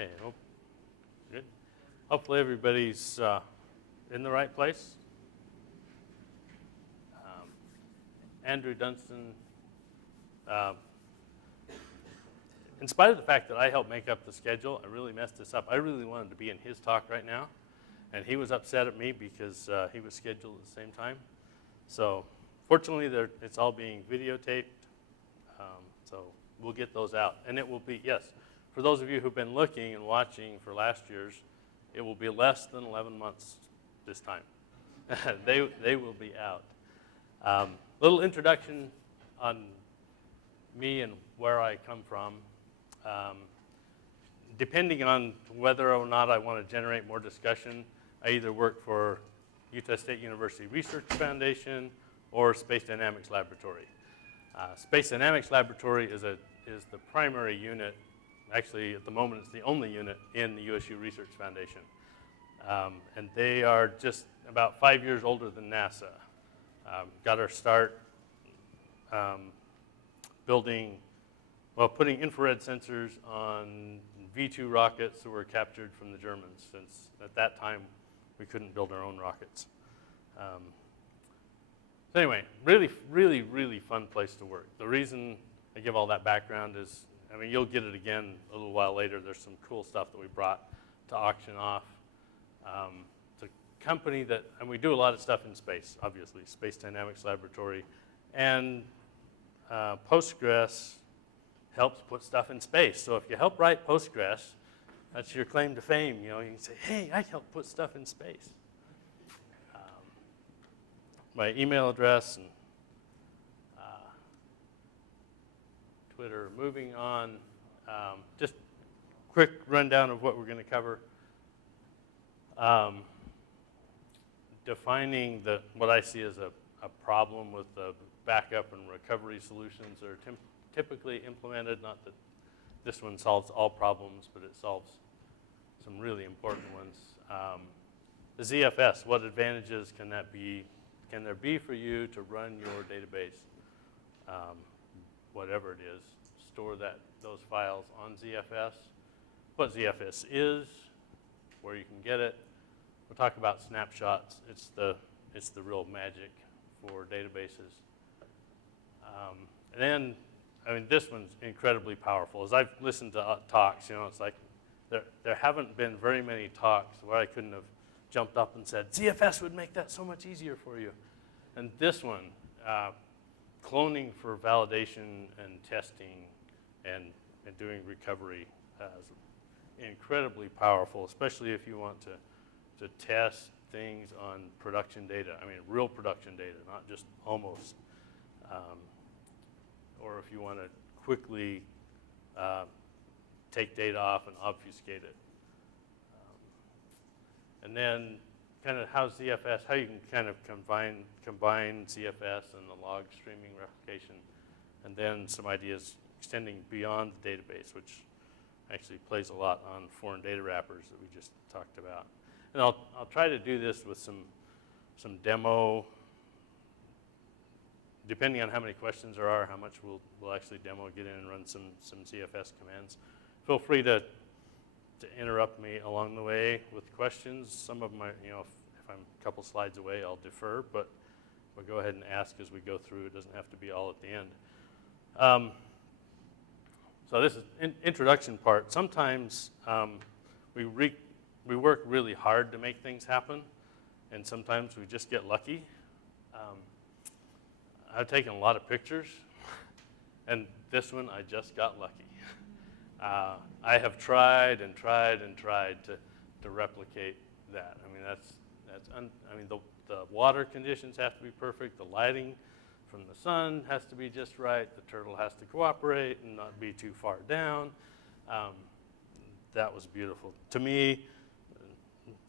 Hey, good. Hopefully everybody's in the right place. Andrew Dunstan, in spite of the fact that I helped make up the schedule, I really messed this up. I really wanted to be in his talk right now, and he was upset at me because he was scheduled at the same time. So fortunately, it's all being videotaped, so we'll get those out. And it will be, yes, for those of you who've been looking and watching for last year's, it will be less than 11 months this time. They will be out. Little introduction on me and where I come from. Depending on whether or not I want to generate more discussion, I either work for Utah State University Research Foundation or Space Dynamics Laboratory. Space Dynamics Laboratory is the primary unit. Actually, at the moment, it's the only unit in the USU Research Foundation. And they are just about 5 years older than NASA. Got our start putting infrared sensors on V2 rockets that were captured from the Germans, since at that time we couldn't build our own rockets. So anyway, really fun place to work. The reason I give all that background is, I mean, you'll get it again a little while later. There's some cool stuff that we brought to auction off. It's a company that, and we do a lot of stuff in space, obviously, Space Dynamics Laboratory. And Postgres helps put stuff in space. So if you help write Postgres, that's your claim to fame. You know, you can say, hey, I helped put stuff in space. My email address and Twitter. Moving on, just quick rundown of what we're going to cover. Defining what I see as a problem with the backup and recovery solutions that are typically implemented. Not that this one solves all problems, but it solves some really important ones. The ZFS, what advantages can there be for you to run your database, whatever it is, store those files on ZFS, what ZFS is, where you can get it. We'll talk about snapshots. It's the real magic for databases. And then, I mean, this one's incredibly powerful. As I've listened to talks, you know, it's like there haven't been very many talks where I couldn't have jumped up and said, ZFS would make that so much easier for you. And this one, cloning for validation and testing and doing recovery is incredibly powerful, especially if you want to test things on production data. I mean, real production data, not just almost. Or if you want to quickly take data off and obfuscate it. And then kind of how you can kind of combine ZFS and the log streaming replication. And then some ideas extending beyond the database, which actually plays a lot on foreign data wrappers that we just talked about. And I'll try to do this with some demo. Depending on how many questions there are, how much we'll actually demo, get in and run some ZFS commands. Feel free to interrupt me along the way with questions. Some of them, you know, if I'm a couple slides away, I'll defer, but we'll go ahead and ask as we go through. It doesn't have to be all at the end. So this is introduction part. Sometimes we work really hard to make things happen, and sometimes we just get lucky. I've taken a lot of pictures, and this one I just got lucky. I have tried and tried and tried to replicate that. I mean, the water conditions have to be perfect. The lighting from the sun has to be just right. The turtle has to cooperate and not be too far down. That was beautiful. To me,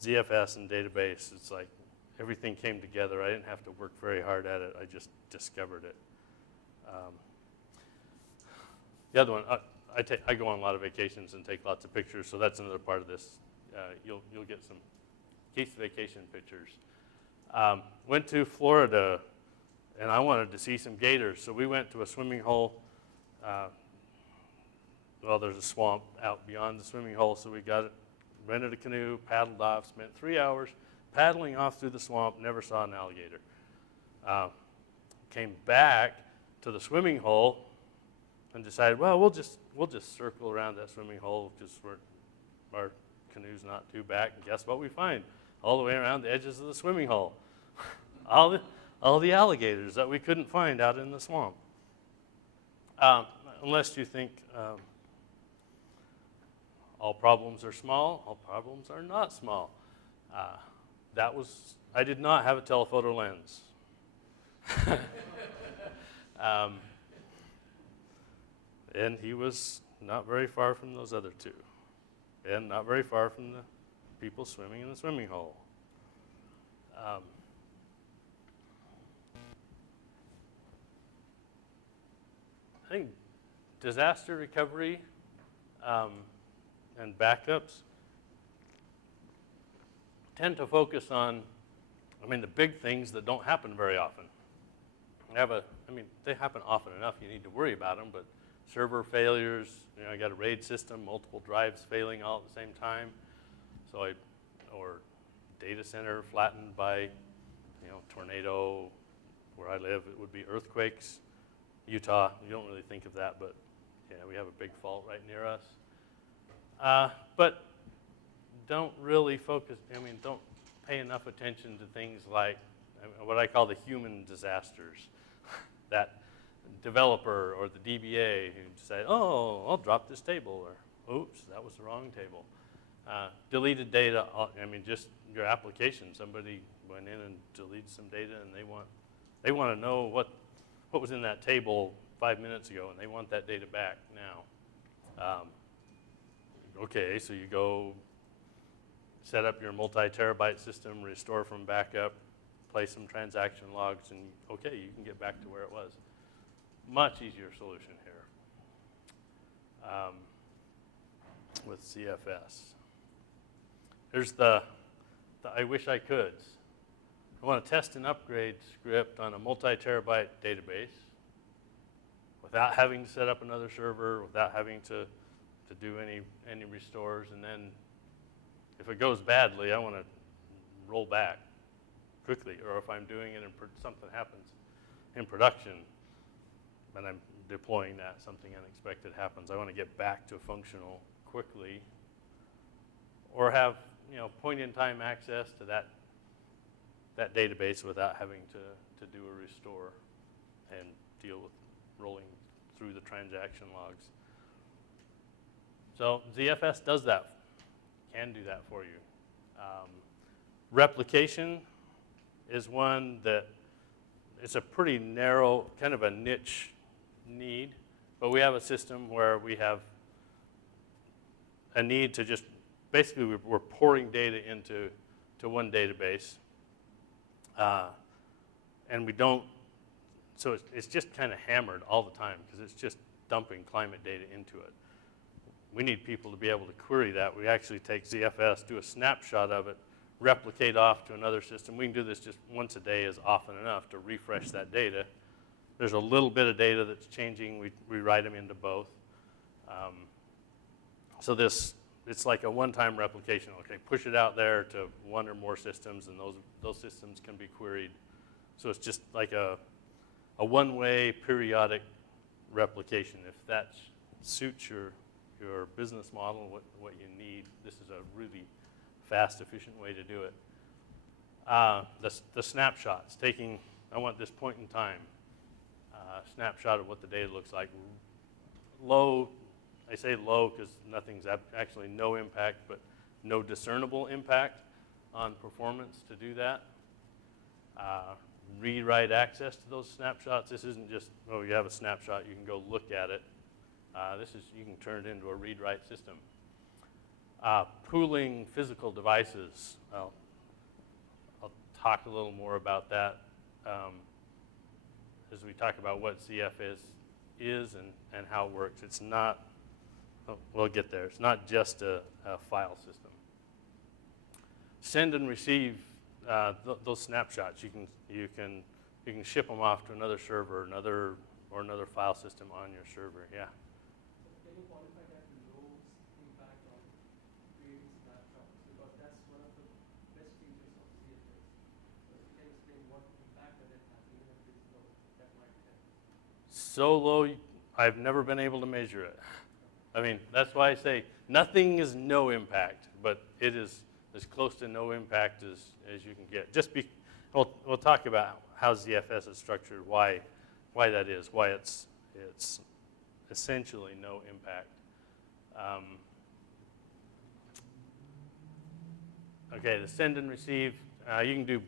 ZFS and database, it's like everything came together. I didn't have to work very hard at it. I just discovered it. The other one, I go on a lot of vacations and take lots of pictures, so that's another part of this. You'll get some case vacation pictures. Went to Florida, and I wanted to see some gators, so we went to a swimming hole well, there's a swamp out beyond the swimming hole, so we got it, rented a canoe, paddled off, spent 3 hours paddling off through the swamp, never saw an alligator. Came back to the swimming hole and decided, well, we'll just circle around that swimming hole because our canoe's not too back. And guess what we find? All the way around the edges of the swimming hole. all the alligators that we couldn't find out in the swamp. Unless you think all problems are small, all problems are not small. I did not have a telephoto lens. And he was not very far from those other two. And not very far from the people swimming in the swimming hole. I think disaster recovery and backups tend to focus on, the big things that don't happen very often. They happen often enough, you need to worry about them, but server failures, I got a RAID system, multiple drives failing all at the same time, or data center flattened by, tornado. Where I live, it would be earthquakes. Utah, you don't really think of that, but yeah, we have a big fault right near us. But don't really focus, don't pay enough attention to things like what I call the human disasters. That developer or the DBA who decide, oh, I'll drop this table, or oops, that was the wrong table. Deleted data, just your application. Somebody went in and deleted some data, and they want to know what was in that table 5 minutes ago, and they want that data back now. Okay, so you go set up your multi-terabyte system, restore from backup, play some transaction logs, and okay, you can get back to where it was. Much easier solution here with ZFS. Here's the I wish I could. I want to test an upgrade script on a multi-terabyte database without having to set up another server, without having to do any restores, and then if it goes badly, I want to roll back quickly, or if I'm doing it and something happens in production and I'm deploying that, something unexpected happens, I want to get back to functional quickly, or have point-in-time access to that database without having to do a restore and deal with rolling through the transaction logs. So ZFS does that, can do that for you. Replication is one that it's a pretty narrow, kind of a niche need, but we have a system where we have a need to just, basically we're pouring data into one database, and we don't, so it's just kind of hammered all the time because it's just dumping climate data into it. We need people to be able to query that. We actually take ZFS, do a snapshot of it, replicate off to another system. We can do this just once a day is often enough to refresh that data. There's a little bit of data that's changing. We write them into both. So it's like a one-time replication. Okay, push it out there to one or more systems, and those systems can be queried. So it's just like a one-way periodic replication. If that suits your business model, what you need, this is a really fast, efficient way to do it. The snapshots, I want this point in time snapshot of what the data looks like. Low, I say low because nothing's actually no impact, but no discernible impact on performance to do that. Read-write access to those snapshots. This isn't just, oh, you have a snapshot, you can go look at it. You can turn it into a read-write system. Pooling physical devices. I'll talk a little more about that as we talk about what ZFS is and how it works. It's not, we'll get there. It's not just a file system. Send and receive those snapshots. You can ship them off to another server, or another file system on your server. Yeah. can you qualify that low's impact on creating snapshots? Because that's one of the best features of ZFS. So if you can explain what impact that it has, even if it's low, that might help. So low, I've never been able to measure it. I mean, that's why I say nothing is no impact, but it is as close to no impact as you can get. We'll talk about how ZFS is structured, why that is, why it's essentially no impact. Okay, the send and receive, you can do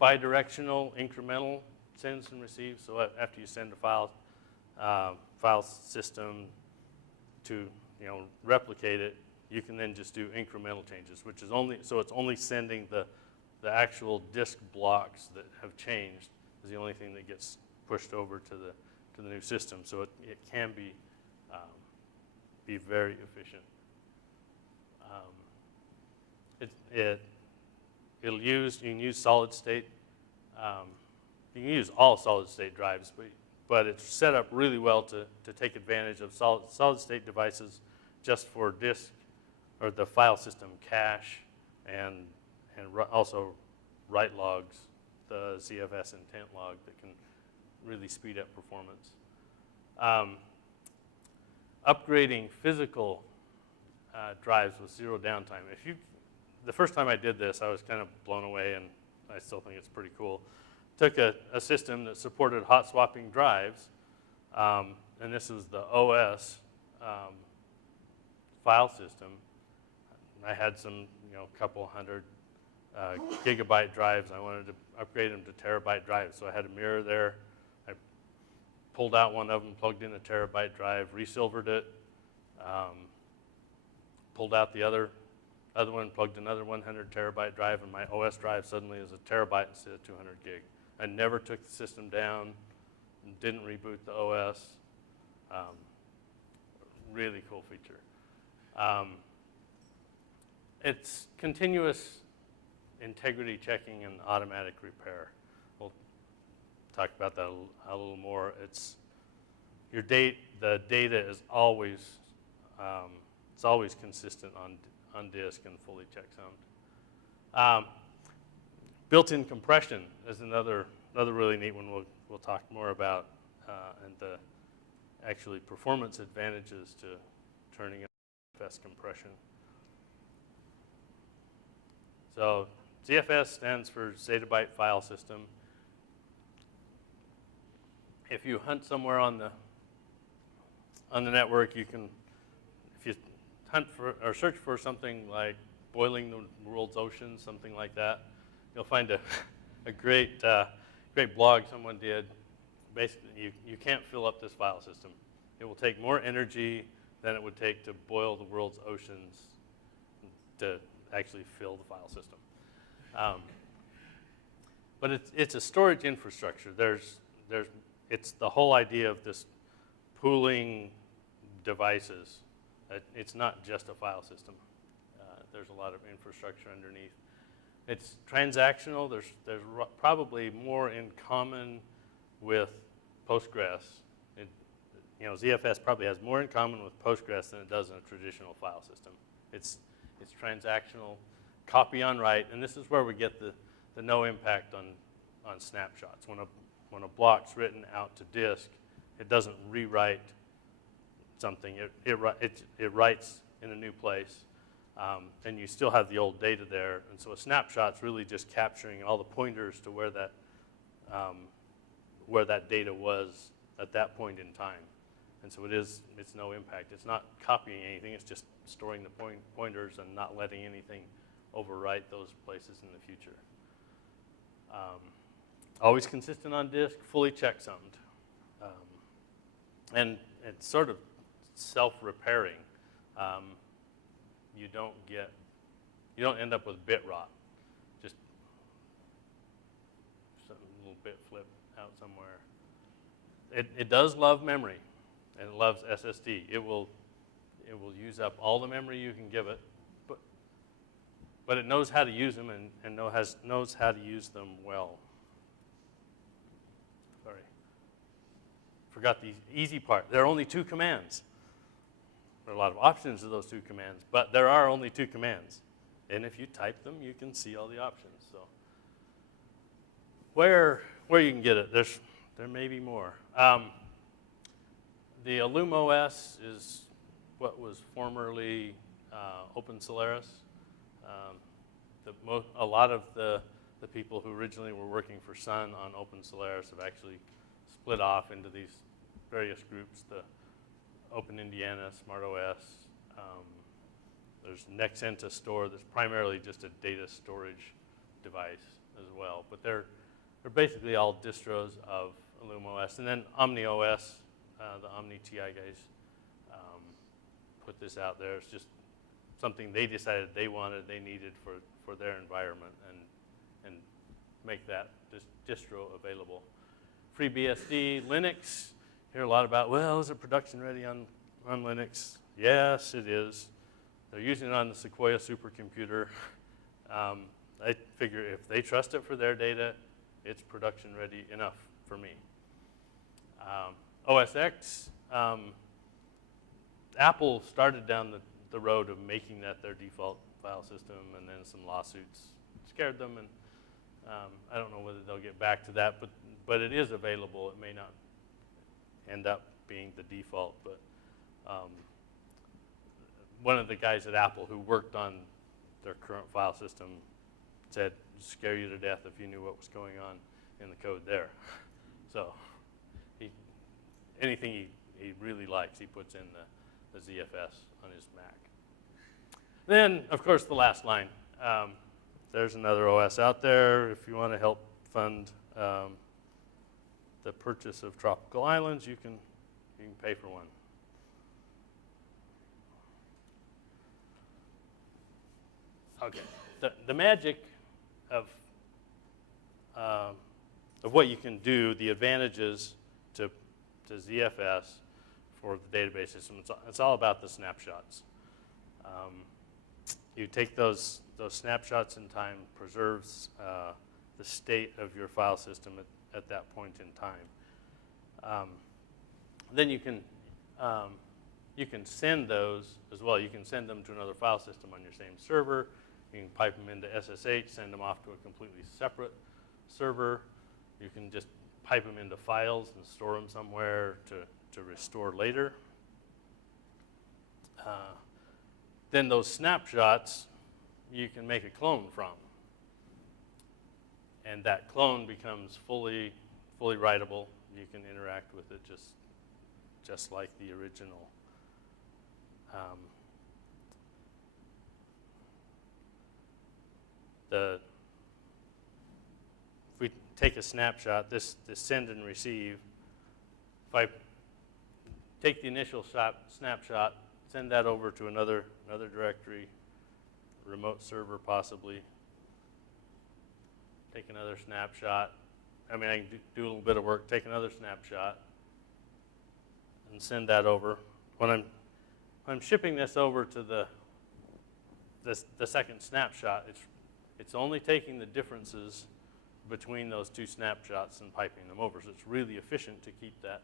bidirectional, incremental sends and receives. So after you send a file system to replicate it, you can then just do incremental changes, which is it's only sending the actual disk blocks that have changed is the only thing that gets pushed over to the new system. So it can be very efficient. You can use solid state. You can use all solid state drives, but it's set up really well to take advantage of solid state devices just for disk or the file system cache and also write logs, the ZFS intent log that can really speed up performance. Upgrading physical drives with zero downtime. The first time I did this, I was kind of blown away, and I still think it's pretty cool. Took a system that supported hot swapping drives, and this was the OS file system. I had some, couple hundred gigabyte drives. I wanted to upgrade them to terabyte drives, so I had a mirror there. I pulled out one of them, plugged in a terabyte drive, resilvered it, pulled out the other one, plugged another 100 terabyte drive, and my OS drive suddenly is a terabyte instead of 200 gig. I never took the system down, didn't reboot the OS. Really cool feature. It's continuous integrity checking and automatic repair. We'll talk about that a little more. The data is always consistent on disk and fully checksummed. Built-in compression is another really neat one we'll talk more about, and the actually performance advantages to turning in ZFS compression. So ZFS stands for Zettabyte File System. If you hunt somewhere on the network, if you hunt for or search for something like boiling the world's oceans, something like that, you'll find a great blog someone did. Basically, you can't fill up this file system. It will take more energy than it would take to boil the world's oceans to actually fill the file system. But it's a storage infrastructure. It's the whole idea of this pooling devices. It's not just a file system. There's a lot of infrastructure underneath. It's transactional. There's probably more in common with Postgres. ZFS probably has more in common with Postgres than it does in a traditional file system. It's transactional, copy on write, and this is where we get the no impact on snapshots. When a block's written out to disk, it doesn't rewrite something. It writes in a new place, and you still have the old data there. And so a snapshot's really just capturing all the pointers to where that data was at that point in time. And so it's no impact. It's not copying anything. It's just storing the pointers and not letting anything overwrite those places in the future. Always consistent on disk, fully checksummed. And it's sort of self-repairing. You don't end up with bit rot. Just some little bit flip out somewhere. It does love memory, and it loves SSD. It will use up all the memory you can give it, but it knows how to use them and knows how to use them well. Sorry. Forgot the easy part. There are only 2 commands. there are a lot of options to those two commands, but there are only two commands. And if you type them, you can see all the options. So where you can get it, there may be more. The IllumOS is what was formerly Open Solaris. A lot of the people who originally were working for Sun on Open Solaris have actually split off into these various groups, the Open Indiana, SmartOS. There's Nexenta Store that's primarily just a data storage device as well. But they're basically all distros of IllumOS. And then OmniOS, the Omni TI guys put this out there. It's just something they decided they wanted, they needed for their environment and make that distro available. FreeBSD, Linux, hear a lot about, well, is it production ready on Linux? Yes, it is. They're using it on the Sequoia supercomputer. I figure if they trust it for their data, it's production ready enough for me. OS X, Apple started down the road of making that their default file system, and then some lawsuits scared them, and I don't know whether they'll get back to that, but it is available. It may not end up being the default, but one of the guys at Apple who worked on their current file system said, it'd scare you to death if you knew what was going on in the code there. So anything he really likes, he puts in the ZFS on his Mac. Then, of course, the last line. There's another OS out there. If you want to help fund the purchase of tropical islands, you can pay for one. Okay. The magic of what you can do, the advantages to ZFS for the database system, it's all about the snapshots. You take those snapshots in time, preserves the state of your file system at that point in time. Then you can send those as well. You can send them to another file system on your same server. You can pipe them into SSH, send them off to a completely separate server. You can just pipe them into files and store them somewhere to restore later. Then those snapshots, you can make a clone from. And that clone becomes fully writable. You can interact with it just like the original. If we take a snapshot, this send and receive, if I take the initial snapshot, send that over to another directory, remote server possibly, take another snapshot. I mean, I can do a little bit of work, take another snapshot, and send that over. When I'm shipping this over to the second snapshot, it's only taking the differences between those two snapshots and piping them over. So it's really efficient to keep that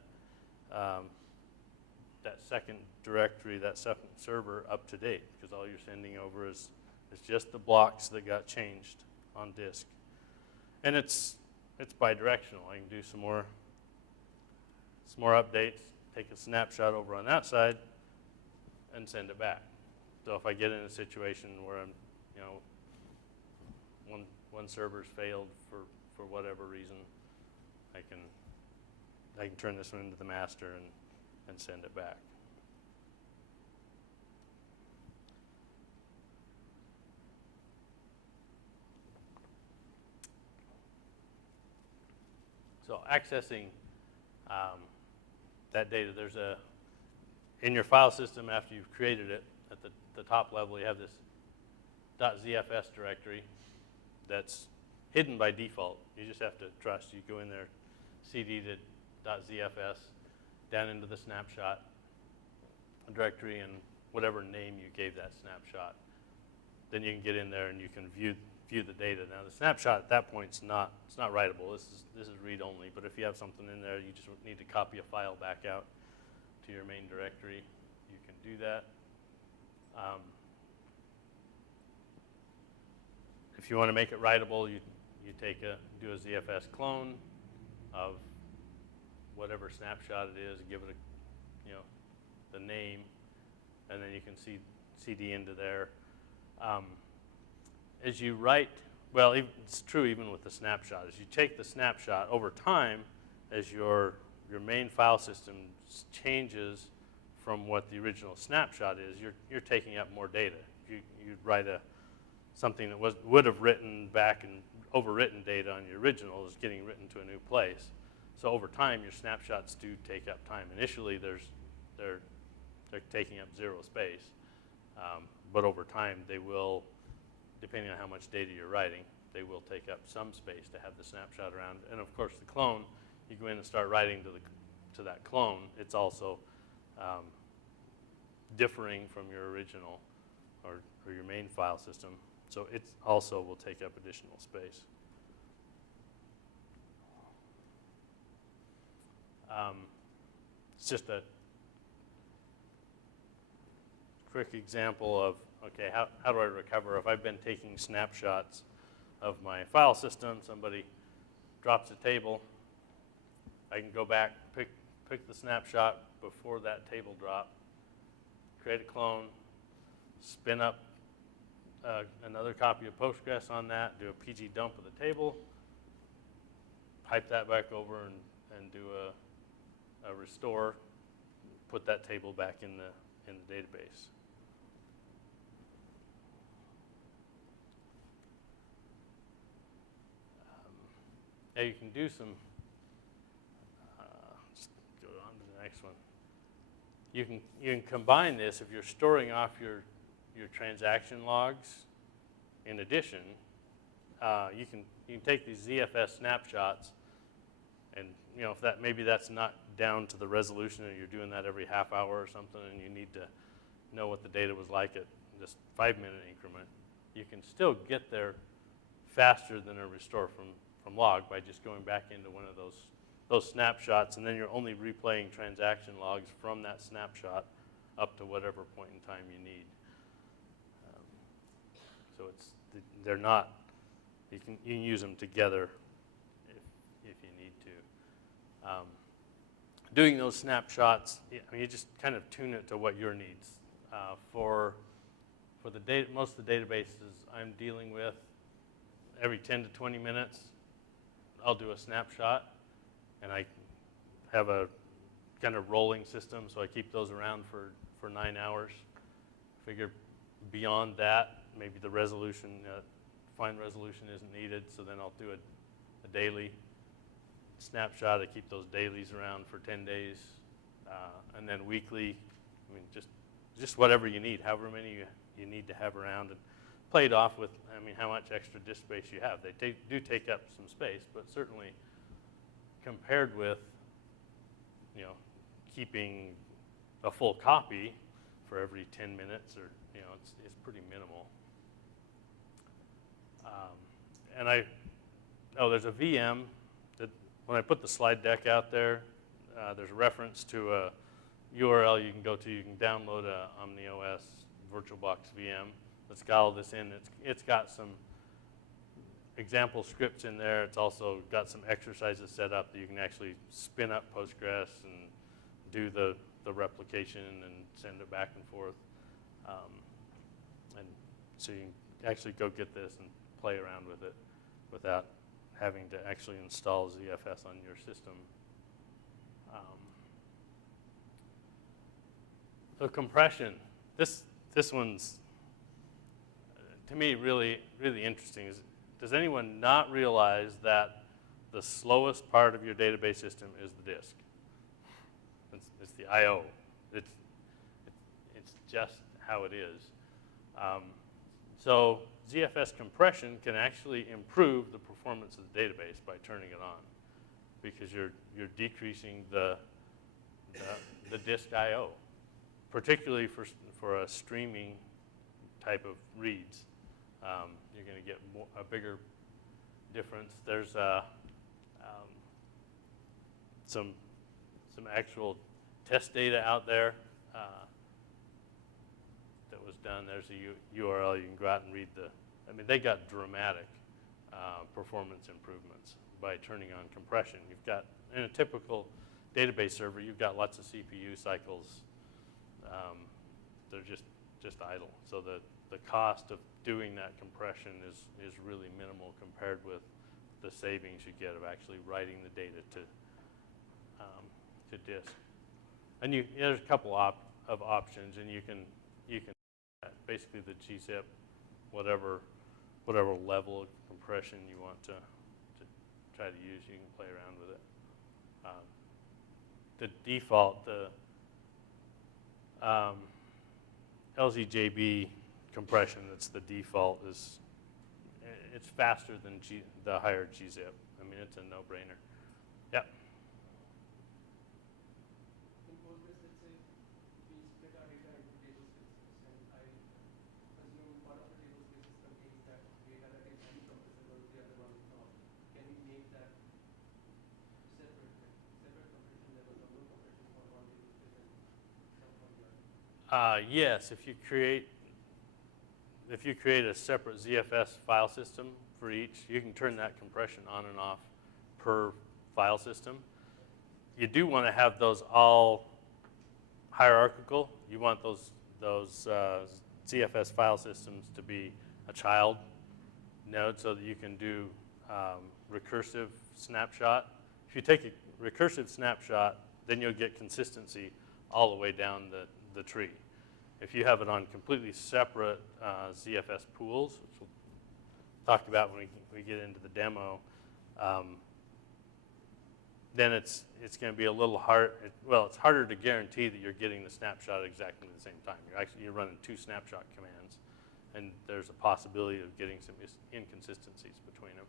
that second directory, that second server up to date, because all you're sending over is just the blocks that got changed on disk. And it's bidirectional. I can do some more updates, take a snapshot over on that side, and send it back. So if I get in a situation where I'm, one server's failed for whatever reason, I can turn this one into the master and send it back. So accessing that data, there's in your file system after you've created it, at the top level you have this .zfs directory that's hidden by default. You just have to trust. You go in there, cd to .zfs, down into the snapshot directory and whatever name you gave that snapshot. Then you can get in there and you can view the data. Now the snapshot at that point it's not writable. This is read only. But if you have something in there, you just need to copy a file back out to your main directory. You can do that. If you want to make it writable, you do a ZFS clone of whatever snapshot it is, give it the name, and then you can CD into there. As you write, well, it's true even with the snapshot. As you take the snapshot over time, as your main file system changes from what the original snapshot is, you're taking up more data. You write something that would have written back and overwritten data on your original is getting written to a new place. So over time, your snapshots do take up time. Initially, they're taking up zero space, but over time they will, depending on how much data you're writing, they will take up some space to have the snapshot around. And of course, the clone, you go in and start writing to that clone. It's also differing from your original or your main file system. So it also will take up additional space. It's just a quick example of, okay, how do I recover? If I've been taking snapshots of my file system, somebody drops a table, I can go back, pick the snapshot before that table drop, create a clone, spin up another copy of Postgres on that, do a PG dump of the table, pipe that back over and do a restore, put that table back in the database. Now you can do some, let's go on to the next one. You can combine this if you're storing off your transaction logs. In addition, you can take these ZFS snapshots, and if maybe that's not down to the resolution, and you're doing that every half hour or something, and you need to know what the data was like at just 5-minute increment, you can still get there faster than a restore from log by just going back into one of those snapshots, and then you're only replaying transaction logs from that snapshot up to whatever point in time you need. So they're not, you can use them together if you need to. Doing those snapshots, you just kind of tune it to what your needs. For the data, most of the databases I'm dealing with, every 10 to 20 minutes, I'll do a snapshot, and I have a kind of rolling system, so I keep those around for 9 hours. Figure beyond that, maybe the resolution, fine resolution isn't needed, so then I'll do a daily snapshot. I keep those dailies around for 10 days, and then weekly, just whatever you need, however many you need to have around, and play it off with, how much extra disk space you have. They do take up some space, but certainly compared with, keeping a full copy for every 10 minutes, or it's pretty minimal. And there's a VM that when I put the slide deck out there, there's a reference to a URL you can go to. You can download a OmniOS VirtualBox VM. Let's got all this in. It's got some example scripts in there. It's also got some exercises set up that you can actually spin up Postgres and do the replication and send it back and forth. And so you can actually go get this and play around with it without having to actually install ZFS on your system. So compression. This one's, to me, really, really interesting. Does anyone not realize that the slowest part of your database system is the disk? It's the I/O. It's just how it is. So ZFS compression can actually improve the performance of the database by turning it on, because you're decreasing the disk I/O, particularly for a streaming type of reads. You're going to get a bigger difference. There's some actual test data out there done. There's a URL. You can go out and read the. I mean, they got dramatic performance improvements by turning on compression. You've got, in a typical database server, you've got lots of CPU cycles. They're just idle. So the cost of doing that compression is really minimal compared with the savings you get of actually writing the data to disk. And there's a couple of options, and you can basically the gzip, whatever level of compression you want to try to use, you can play around with it. The default, the LZJB compression that's the default it's faster than the higher gzip. I mean, it's a no-brainer. Yep. In Postgres, let's say we split our data into table spaces, and I assume one of the table spaces contains that data that is uncompressible, the other one is not. Can we make that separate compression levels or no compression for one table space and some for the other? Yes, if you create a separate ZFS file system for each, you can turn that compression on and off per file system. You do want to have those all hierarchical. You want those ZFS file systems to be a child node so that you can do recursive snapshot. If you take a recursive snapshot, then you'll get consistency all the way down the tree. If you have it on completely separate ZFS pools, which we'll talk about when we get into the demo, then it's going to be a little hard. Well, it's harder to guarantee that you're getting the snapshot exactly at the same time. You're running two snapshot commands, and there's a possibility of getting some inconsistencies between them.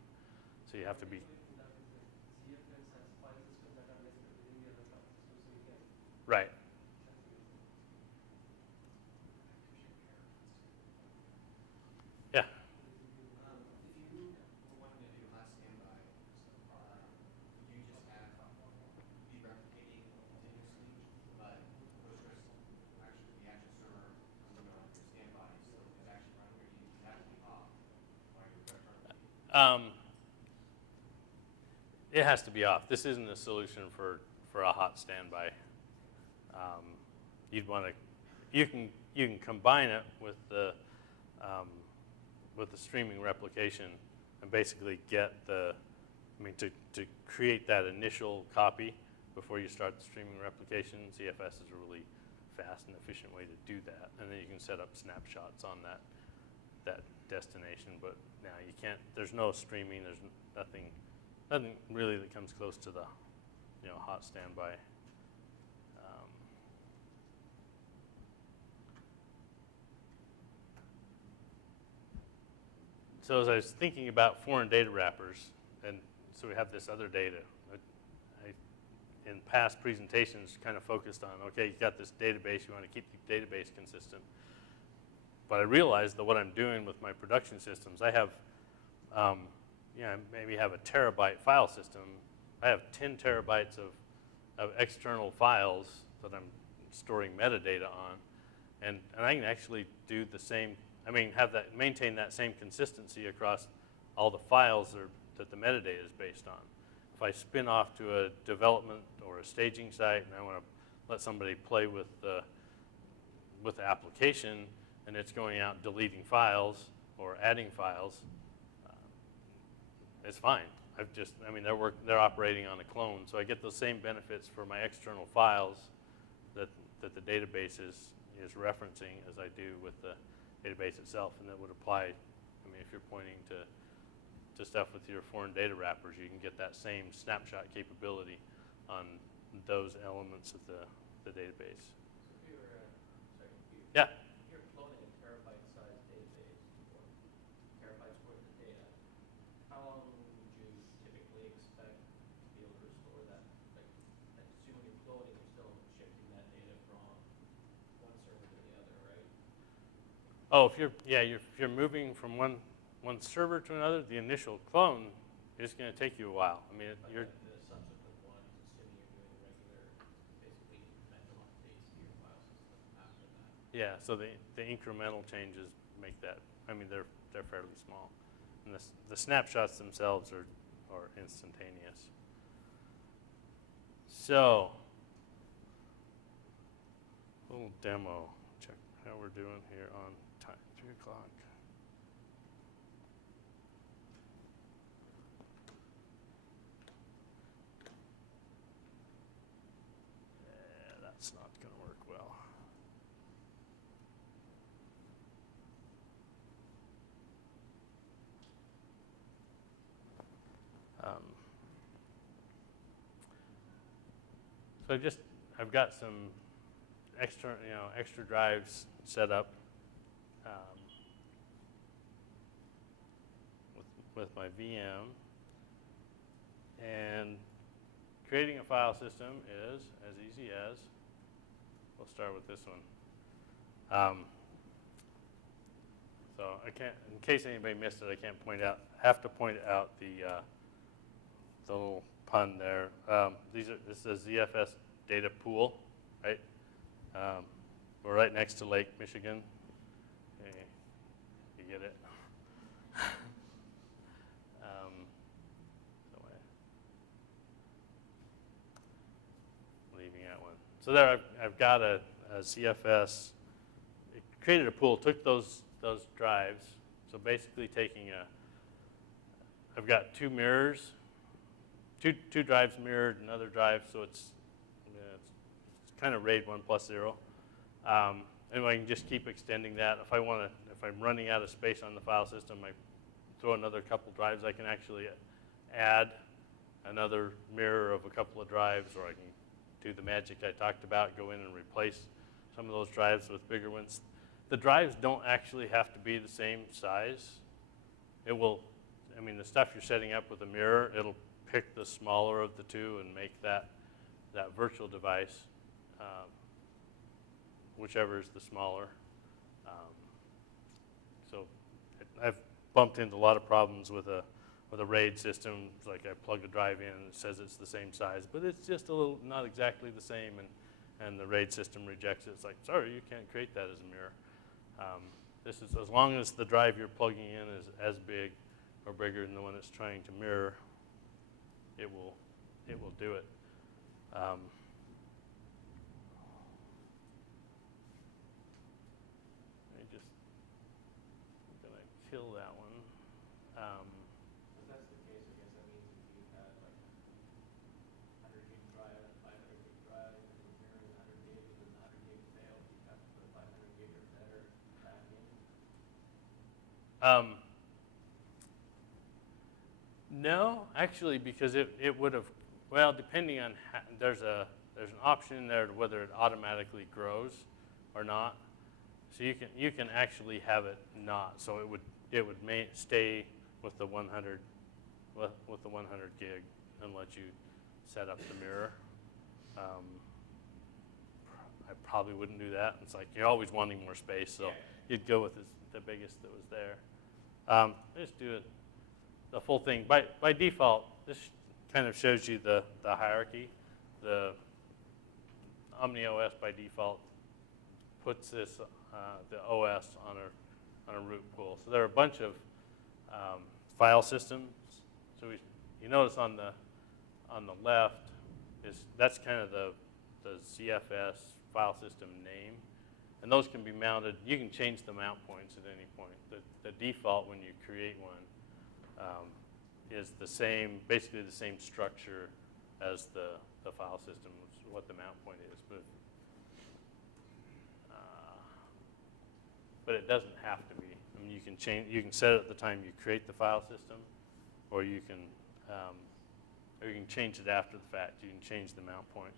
So you have to be. Right. Yeah. If you were wanting to do hot standby, would you just be replicating continuously, but Postgres actually, the actual server doesn't know your standby, so it's actually running, or you have to be off while you're replicating? It has to be off. This isn't a solution for a hot standby. You'd want to, you can combine it with the streaming replication and basically get to create that initial copy before you start the streaming replication. ZFS is a really fast and efficient way to do that, and then you can set up snapshots on that destination. But now you can't. There's no streaming. There's nothing really that comes close to the hot standby. So as I was thinking about foreign data wrappers, and so we have this other data, in past presentations kind of focused on, okay, you got this database, you want to keep the database consistent. But I realized that what I'm doing with my production systems, I have, maybe have a terabyte file system. I have 10 terabytes of external files that I'm storing metadata on, and I can actually do the same. Maintain that same consistency across all the files that the metadata is based on. If I spin off to a development or a staging site and I want to let somebody play with the application, and it's going out deleting files or adding files, it's fine. They're operating on a clone, so I get those same benefits for my external files that the database is referencing as I do with the database itself, and that would apply. If you're pointing to stuff with your foreign data wrappers, you can get that same snapshot capability on those elements of the database. So if you're, Yeah. if you're cloning a terabyte-sized database or terabytes worth of data, how long would you typically expect to be able to restore that? Like, I assume when you're cloning, you're still shifting that data from one server to the other, right? Oh, if you're moving from one server to another, the initial clone is going to take you a while. You're The subsequent ones, assuming you're doing regular, basically incremental updates to your file system after that. Yeah, so the incremental changes make that, I mean, they're fairly small. And the snapshots themselves are instantaneous. So, little demo, check how we're doing here on time, 3 o'clock. Yeah, that's not gonna work well. So I've got some extra drives set up with my VM, and creating a file system is as easy as, we'll start with this one. So I can't, in case anybody missed it, have to point out the little pun there. This is ZFS data pool, right? We're right next to Lake Michigan. Okay, you get it? So I'm leaving out one. So there I've got a ZFS. It created a pool, took those drives. So basically taking I've got two mirrors, two drives mirrored, another drive, so it's kind of RAID 1 plus 0. And I can just keep extending that. If I'm running out of space on the file system, I throw another couple drives. I can actually add another mirror of a couple of drives, or I can do the magic I talked about, go in and replace some of those drives with bigger ones. The drives don't actually have to be the same size. It will, I mean, the stuff you're setting up with a mirror, it'll pick the smaller of the two and make that virtual device, whichever is the smaller. So I've bumped into a lot of problems with a RAID system. It's like I plug a drive in and it says it's the same size, but it's just a little, not exactly the same, and the RAID system rejects it. It's like, sorry, you can't create that as a mirror. This is, as long as the drive you're plugging in is as big or bigger than the one it's trying to mirror, it will do it. I'm gonna kill that one. If that's the case, I guess that means if you had like 100 gig drive, 500 gig drive, and you're mirroring 100 gig, and then the 100 gig failed, you have to put 500 gig or better back in. No, actually, because it would have, well, depending on there's an option in there whether it automatically grows or not. So you can actually have it not. So it would stay with the 100 with the 100 gig and let you set up the mirror. I probably wouldn't do that. It's like you're always wanting more space, so you'd go with the biggest that was there. Just do it. The full thing. By default, this kind of shows you the hierarchy. The OmniOS by default puts this the OS on a root pool. So there are a bunch of file systems. So you notice on the left that's kind of the ZFS file system name, and those can be mounted. You can change the mount points at any point. The default when you create one is the same, basically the same structure as the file system, what the mount point is, but it doesn't have to be. I mean, you can set it at the time you create the file system, or you can change it after the fact. You can change the mount point.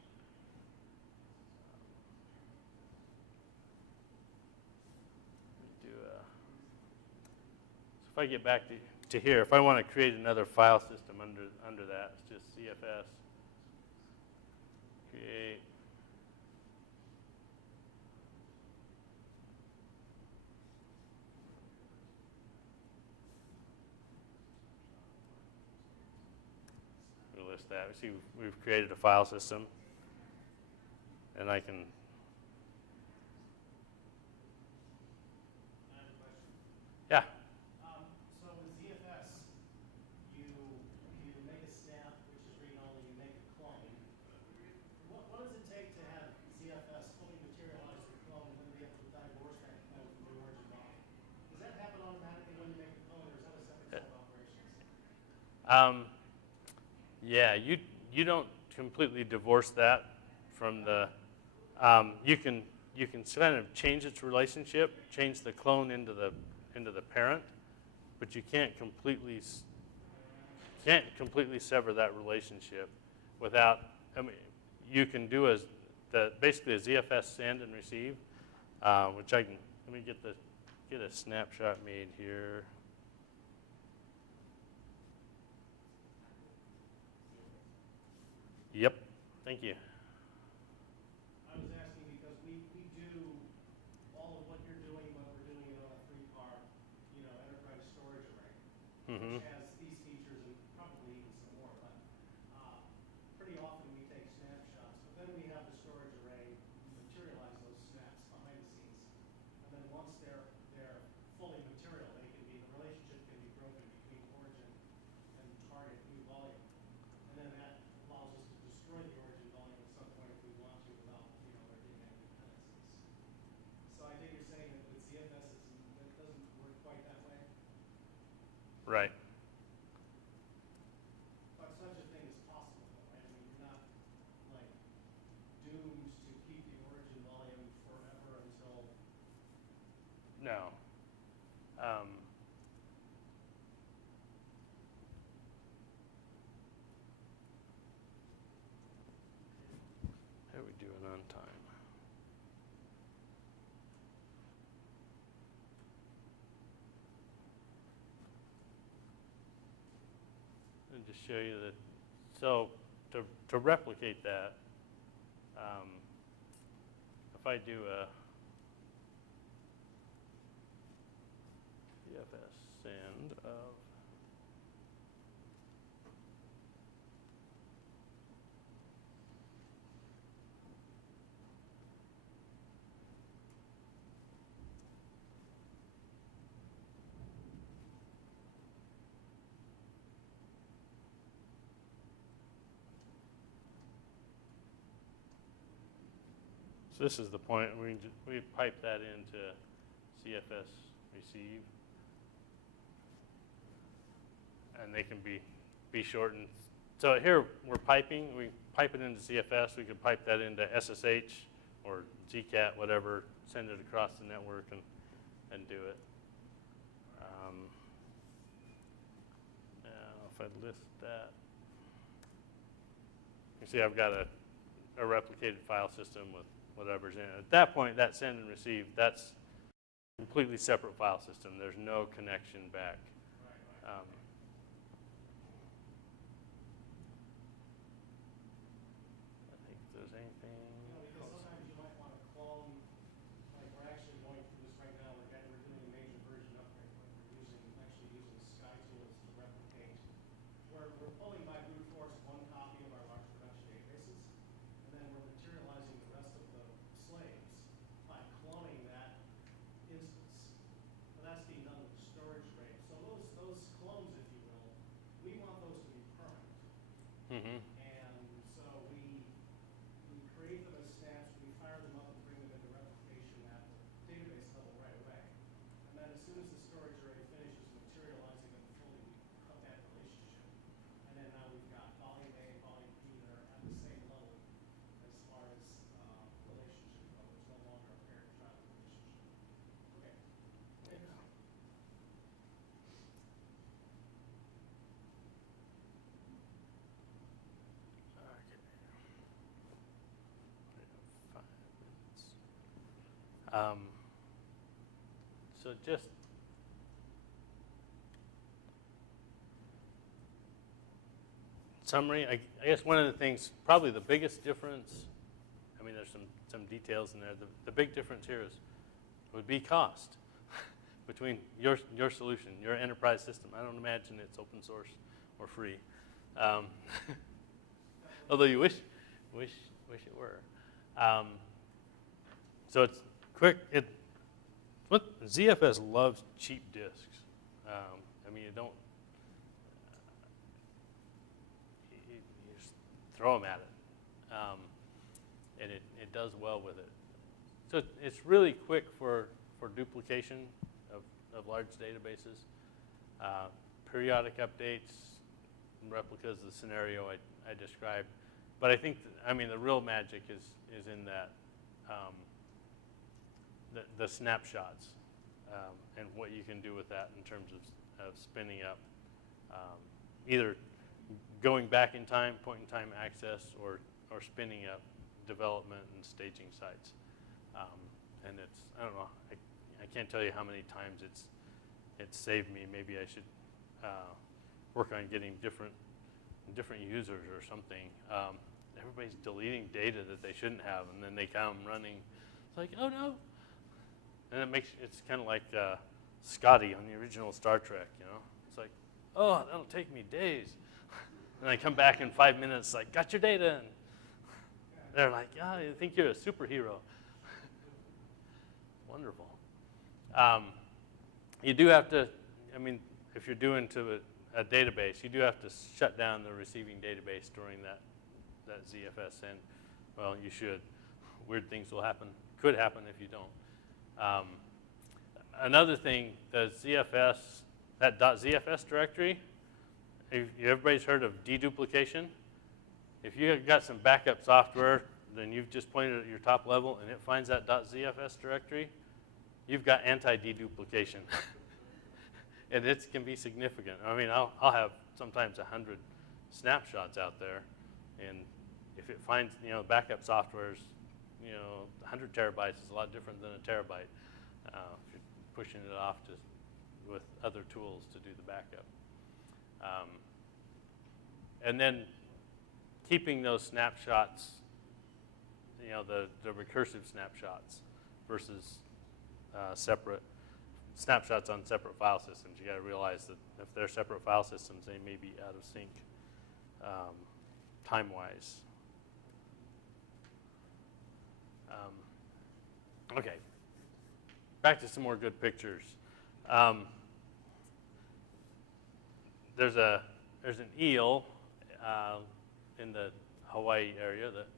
So if I get back to here, if I want to create another file system under that, it's just ZFS create. We'll list that. See, we've created a file system, and I can Yeah, you don't completely divorce that from the. You can kind of change its relationship, change the clone into the parent, but you can't completely sever that relationship without. I mean, you can do basically a ZFS send and receive, which I can. Let me get a snapshot made here. Yep. Thank you. I was asking because we do all of what you're doing, but we're doing it on a 3-part, enterprise storage array, Mm-hmm. which has these features and probably even some more. But pretty often we take snapshots, but then we have the storage array materialize those snaps behind the scenes, and then once they're fully material, the relationship can be broken between origin and target new volume, and then that allows us to destroy the origin volume at some point if we want to without, there being any dependencies. So I think you're saying that with ZFS, it doesn't work quite that way, Right. but such a thing is possible, though, right? I mean, you're not, like, doomed to keep the origin volume forever until, No. How are we doing on time? And just show you that. So to replicate that, if I do a ZFS send of so this is the point we pipe that into ZFS receive, and they can be shortened. So here we're piping. We pipe it into ZFS. We could pipe that into SSH or Zcat, whatever. Send it across the network and do it. Now if I list that, you see I've got a replicated file system with whatever's in it. At that point, that send and receive, that's a completely separate file system. There's no connection back. right. I think if there's anything. Because sometimes you might want to clone, like we're actually going through this right now, we're doing a major version upgrade, but we're actually using Sky tools to replicate. We're pulling by brute force one copy of our large production databases, and then we're materializing the rest of the slaves by cloning that instance. And that's being done with the storage array. So those clones, if you will, we want those to be permanent. Mm-hmm. And so we create them as snaps, we fire them up and bring them into replication at the database level right away. And then as soon as the storage array finishes materializing them fully, we cut that relationship. And then now we've got volume A and volume B that are at the same level as far as relationship go. There's no longer a parent-child relationship. Okay. Interesting. So just summary, I guess one of the things, probably the biggest difference, I mean there's some details in there, the big difference here would be cost between your solution, your enterprise system. I don't imagine it's open source or free. Although you wish it were. So it's quick. ZFS loves cheap disks. I mean, you don't. You just throw them at it, and it does well with it. So it's really quick for duplication of large databases. Periodic updates, replicas of the scenario I described. But I think, the real magic is in that, the snapshots and what you can do with that in terms of spinning up either going back in time, point in time access, or spinning up development and staging sites. And it's, I don't know, I can't tell you how many times it's saved me. Maybe I should work on getting different users or something. Everybody's deleting data that they shouldn't have, and then they come running. It's like, oh no. And it's kind of like Scotty on the original Star Trek, you know? It's like, oh, that'll take me days. And I come back in 5 minutes, like, got your data. And they're like, yeah, you think you're a superhero. Wonderful. You do have to, if you're doing to a database, you do have to shut down the receiving database during that ZFS send. Well, you should. Weird things will happen, could happen if you don't. Another thing, the ZFS, that .zfs directory, everybody's heard of deduplication. If you have got some backup software, then you've just pointed at your top level and it finds that .zfs directory, you've got anti-deduplication. And it can be significant. I'll have sometimes 100 snapshots out there, and if it finds, backup software's, 100 terabytes is a lot different than a terabyte if you're pushing it off with other tools to do the backup. And then keeping those snapshots, the recursive snapshots versus separate snapshots on separate file systems. You got to realize that if they're separate file systems, they may be out of sync time-wise. Okay, back to some more good pictures. There's an eel in the Hawaii area that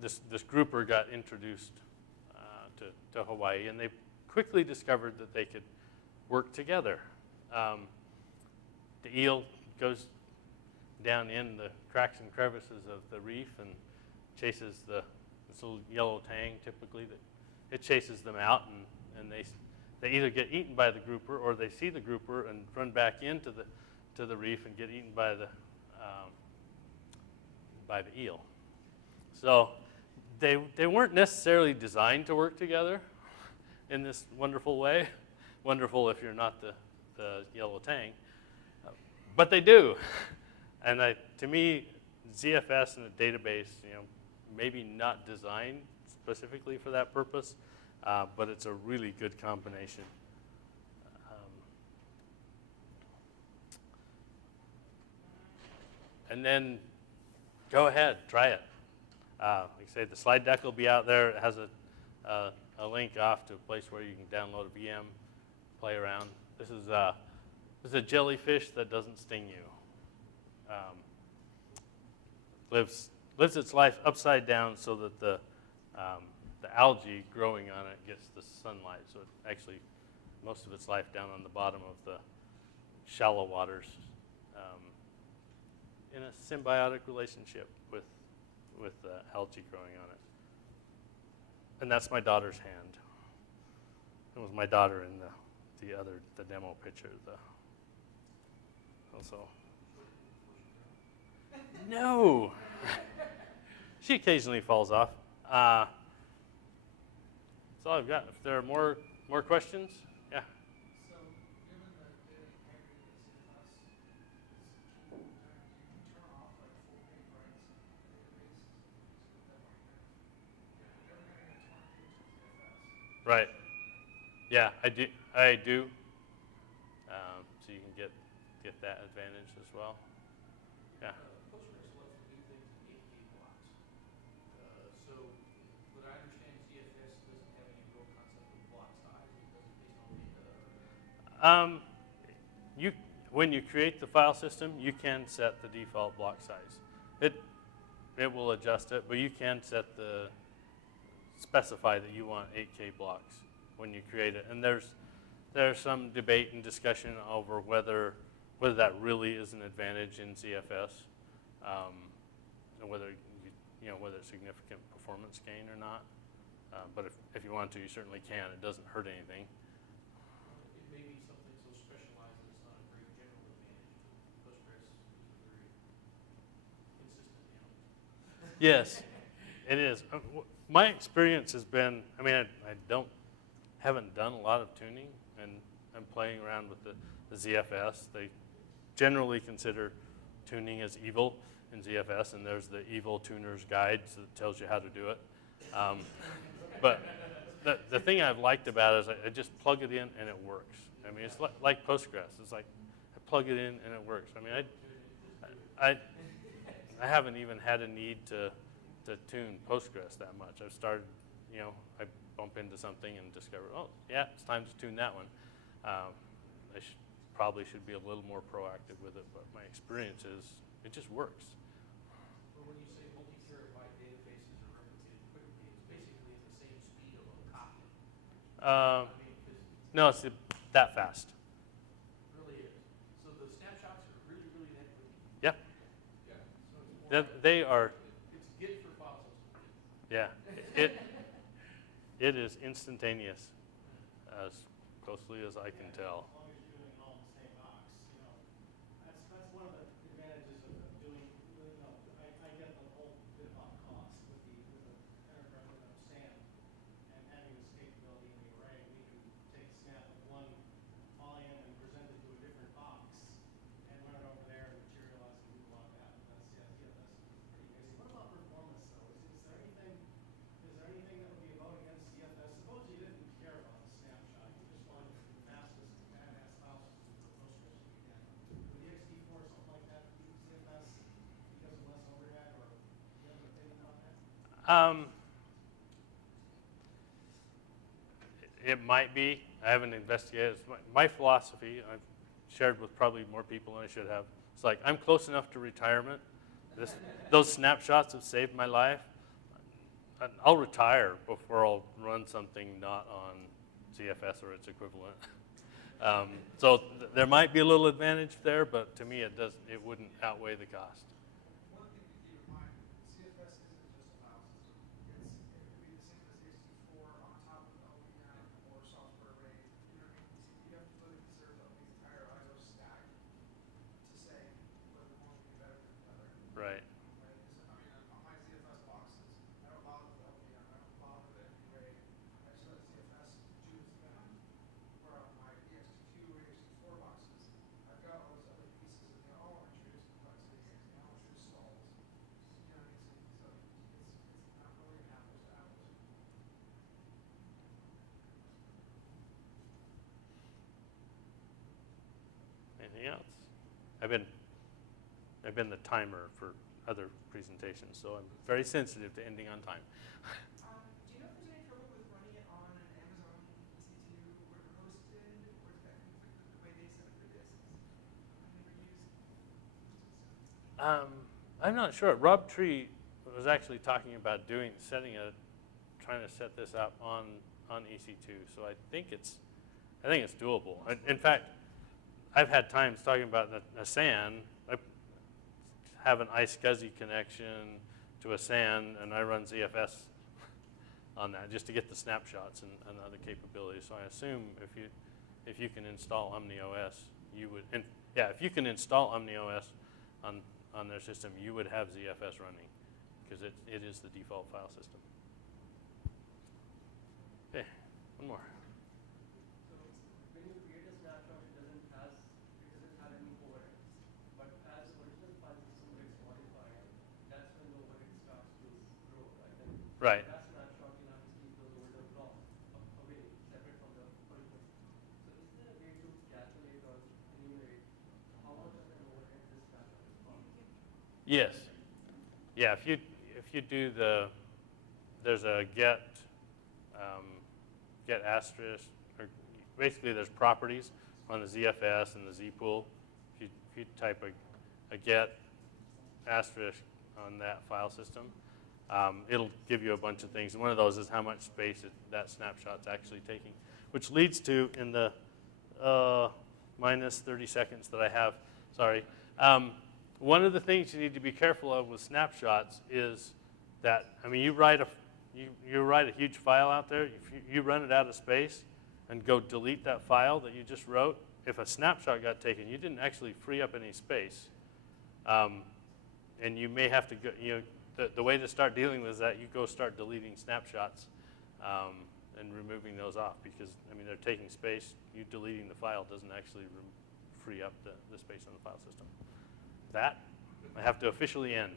this grouper got introduced to Hawaii, and they quickly discovered that they could work together. The eel goes down in the cracks and crevices of the reef and chases this little yellow tang, typically, that it chases them out, and they either get eaten by the grouper or they see the grouper and run back into the reef and get eaten by the eel. So they weren't necessarily designed to work together in this wonderful way. Wonderful if you're not the yellow tang. But they do. And to me, ZFS in a database, maybe not designed specifically for that purpose, but it's a really good combination. And then go ahead, try it. Like I say, the slide deck will be out there. It has a link off to a place where you can download a VM, play around. This is a jellyfish that doesn't sting you. Lives its life upside down so that the algae growing on it gets the sunlight. So it actually, most of its life down on the bottom of the shallow waters in a symbiotic relationship with algae growing on it. And that's my daughter's hand. It was my daughter in the demo picture. Also, no. She occasionally falls off. That's all I've got. If there are more questions, yeah. So, given the data integrity that's in us, can you turn off like full page writes in databases? Never gonna get 20 pages of ZFS. Right. Yeah, I do. So you can get that advantage as well. Yeah. Postgres loves to do things in 8K blocks. So, what I understand, ZFS doesn't have any real concept of block size because it's based on data. When you create the file system, you can set the default block size. It will adjust it, but you can specify that you want 8K blocks when you create it. And there's some debate and discussion over whether whether that really is an advantage in ZFS, and whether whether it's significant performance gain or not. But if you want to, you certainly can. It doesn't hurt anything. It may be something so specialized that it's not a very general advantage. Postgres is a very consistent animal. Yes, it is. My experience has been, I mean, I haven't done a lot of tuning, and I'm playing around with the ZFS. They generally consider tuning as evil in ZFS, and there's the evil tuner's guide that tells you how to do it. But the thing I've liked about it is I just plug it in and it works. I mean, it's like Postgres. It's like I plug it in and it works. I mean, I haven't even had a need to tune Postgres that much. I've started, I bump into something and discover, oh, yeah, it's time to tune that one. I probably should be a little more proactive with it, but my experience is it just works. Well, when you say multi-terabyte databases are replicated quickly, it's basically at the same speed of a copy. I mean, 'cause No, it's that fast. it really is. So the snapshots are really, really that quick. Yeah, Yeah. So it's more they are. it's Git for file system. Yeah, it is instantaneous, as closely as I can tell. As long as you're doing it all in the same box, that's one of the advantages of doing, I get the whole bit about cost with the enterprise of SAN and having this capability in the array. We can take a snap of one volume and present it to a different box and run it over there and materialize and do all that. That's pretty amazing. What about performance though? Is there anything that would be a vote against ZFS? Suppose you didn't care about the snapshot. You just wanted the fastest badass file system for Postgres you can. Would the XT4 or something like that beat ZFS because of less overhead, or do you have an opinion on that? It might be. I haven't investigated. It's my philosophy, I've shared with probably more people than I should have. It's like, I'm close enough to retirement. Those snapshots have saved my life. I'll retire before I'll run something not on ZFS or its equivalent. So there might be a little advantage there, but to me it wouldn't outweigh the cost. One thing to keep in mind, CFS isn't just a file system. It would be the same as XT4 on top of the OPM or software array. You know what I mean? You have to really consider the entire ISO stack to say whether one would be better than the other. Right. Right? 'Cause, I mean, on my ZFS boxes, I don't bother with the OPM, I don't bother with the NV array. I just let ZFS choose them. Where on my EXT2 or EXT4 boxes, I've got all those other pieces and they all introduce complexities, they all introduce stalls. You know what I mean? So it's not really an apples to apples. Anything else? I've been the timer for other presentations, so I'm very sensitive to ending on time. Do you know if there's any trouble with running it on an Amazon EC2 where it's hosted, or is that conflict with the way they set up their disks? I've never used. I'm not sure. Rob Tree was actually talking about trying to set this up on EC2. So I think it's doable. In fact, I've had times talking about a SAN. I have an iSCSI connection to a SAN, and I run ZFS on that just to get the snapshots and other capabilities. So I assume if you can install OmniOS, you would. And yeah, if you can install OmniOS on their system, you would have ZFS running because it is the default file system. Okay, one more. So when you create a snapshot, it doesn't have any overheads. But as the original file system gets modified, that's when the overhead starts to grow, right? And Right. that snapshot, you have to keep those older blocks away, separate from the original. So is there a way to calculate or enumerate how much of an overhead this snapshot is causing? Yes. Yeah. If you do there's a get asterisk, or basically there's properties on the ZFS and the zpool. If you type a get asterisk on that file system, it'll give you a bunch of things. And one of those is how much space that snapshot's actually taking, which leads to, in the minus 30 seconds that I have, Sorry. One of the things you need to be careful of with snapshots is that, I mean, you write a huge file out there, if you run it out of space and go delete that file that you just wrote, if a snapshot got taken, you didn't actually free up any space. And you may have to go, the way to start dealing with that, you go start deleting snapshots and removing those off because, I mean, they're taking space. You deleting the file doesn't actually free up the space on the file system. That, I have to officially end.